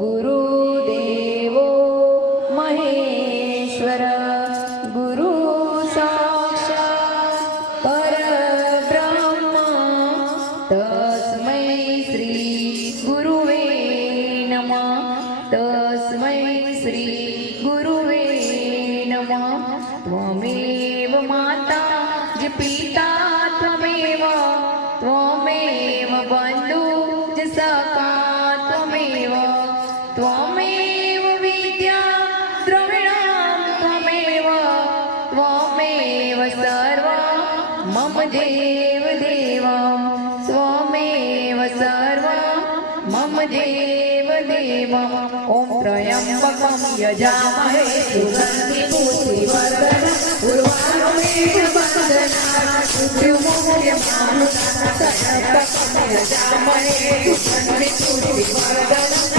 गुरुदेवो महेश्वर गुरु साक्षात् परब्रह्म तस्मै श्री गुरुवे नमः तस्मै श्री गुरुवे नमः त्वमेव माता च पिता त्वमेव त्वमेव बन्धु च सखा त्वमेव त्वमेव विद्या द्रविणं त्वमेव त्वमेव सर्वं मम देव देवं त्वमेव सर्वं मम देव देवम् ॐ त्र्यम्बकं यजामहे सुगन्धिं पुष्टिवर्धनम् उर्वारुकमेव वन्दनात् मृत्युमुक्षयमामृतात् यजामहे सुगन्धिं पुष्टिवर्धनम्।